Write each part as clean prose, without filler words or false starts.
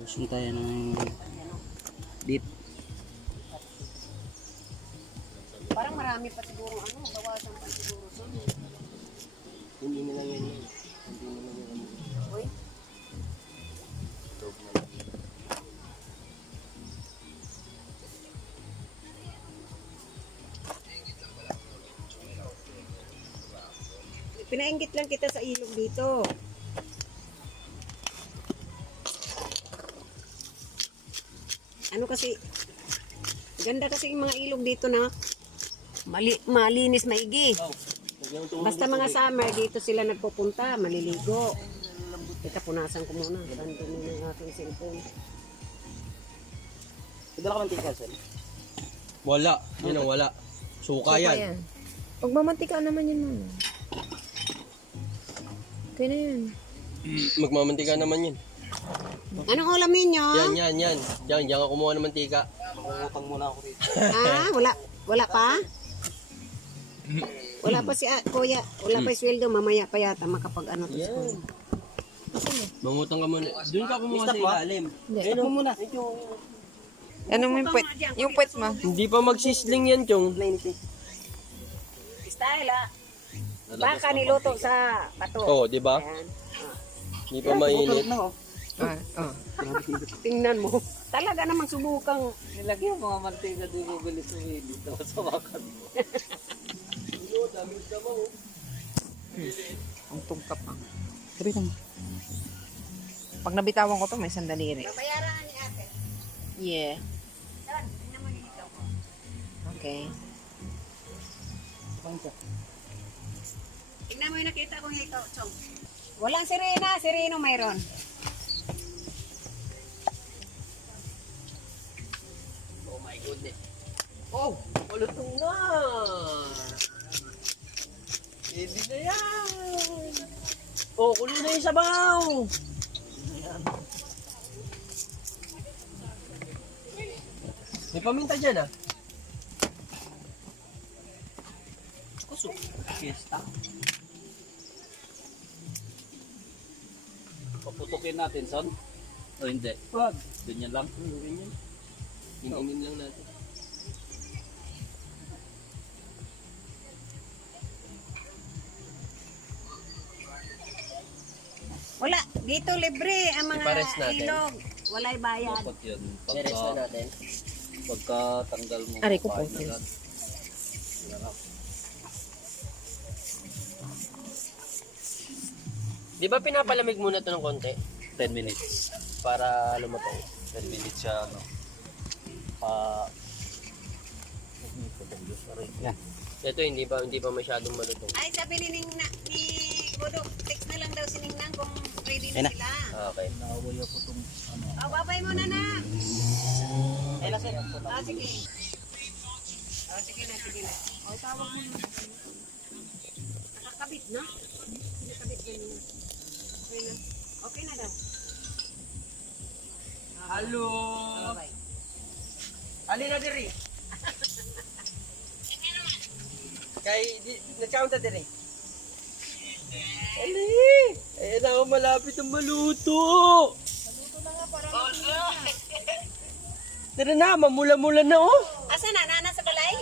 Usin tayo ng beef. Parang marami pa siguro bawasan pa siguro sa Hindi na lang yan. Hindi na lang yan. Uy. Pinainggit lang kita sa ilog dito. Ano kasi, ganda kasi yung mga ilog dito na malinis, maigi. Basta mga summer, dito sila nagpupunta, maliligo. Kita punasan ko muna. Random na yung aking cellphone. Dala ka ng tika, Sel? Wala. Yan ang wala. Suka yan. Pag mamantika naman yun muna. Okay na yan. Magmamantika naman yan. Anong ulam ninyo? Yan. Diyan ka kumuha ng mantika. Mangungutang muna ako dito. Wala pa? Wala pa si Kuya. Wala pa sweldo. Mamaya pa yata makapag-ano to. Yan. Mangutang ka muna. Doon ka kumuha sa ilalim. Hindi. Mo muna. Ano mo yung puwet? Yung puwet mo? Hindi pa magsisling yan, Chong. Style baka niluto sa bato. Oo, di ba? Ayan. Hindi pa mainit. Tingnan mo. Talaga namang subukang. Nilagyan mga mantika din mo bilis sa hili. Tapos sawakan mo. Ang tungkap ang. Sabi mo. Pag nabitawan ko to, may sandaliri. Babayaran ni ate. Yeah. Saan? Tingnan mo yung ikaw ko. Okay. Tingnan mo yung nakita kong ikaw, Chong. Walang sirena. Sireno mayroon. Oh my goodness. Oh, malutong na. Hindi na yan. Oh, kulo na yung sabaw. May paminta dyan Kusok. Fiesta. Paputukin natin, son. O hindi? Wag. Ganyan lang. Ganyan. Ininin lang natin. Wala. Dito libre ang mga Ipares natin. ilog. Walay bayad. Dapat yun. Seres na natin. Pagka tanggal mo. Aray ko po, kain sis. agad. Yan lang. Di ba pinapalamig muna to ng konti? 10 minutes. Para lumutong. 10 minutes siya, ano. Yan. Ito hindi pa masyadong malutong. Ay, sabi ni Budok, text na lang daw si Ningnang kung ready na sila. Okay. Naaway ako itong, ano. Babay mo na na. Ay, nasa Sige. Sige na. Tawag mo na. Nakakabit na? Nakakabit na nila. Okay na. Okay na daw. Hello. Bye. Alin na diri? Kay na-chow ta diri. Ali! Ayan na ako malapit ang maluto. Maluto na nga parang. Tara na, mamula-mula na oh. Asa na? Nana sa balay?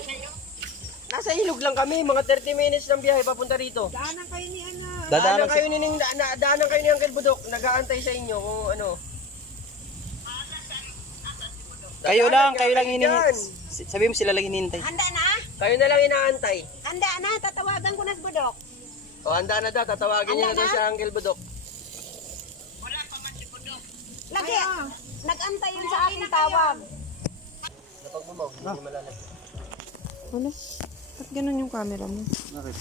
Nasa ilog lang kami, mga 30 minutes ng biyahe papunta rito. Daanan kayo ni Ana. Daanan kayo ni Uncle Budok, nag-aantay sa inyo kung ano. Kayo lang Dyan. hinihintay. Sabi mo sila lang hinihintay. Handa na? Kayo na lang inaantay. Handa na. Tatawagan ko na sa Budok. O handa na daw, tatawagin niyo na Handa daw na? si Uncle Budok. Lagi. Nag-antay yun sa aking tawag. Napag mo, hindi malalag. Ano? Ba't ganun yung camera mo? Bakit?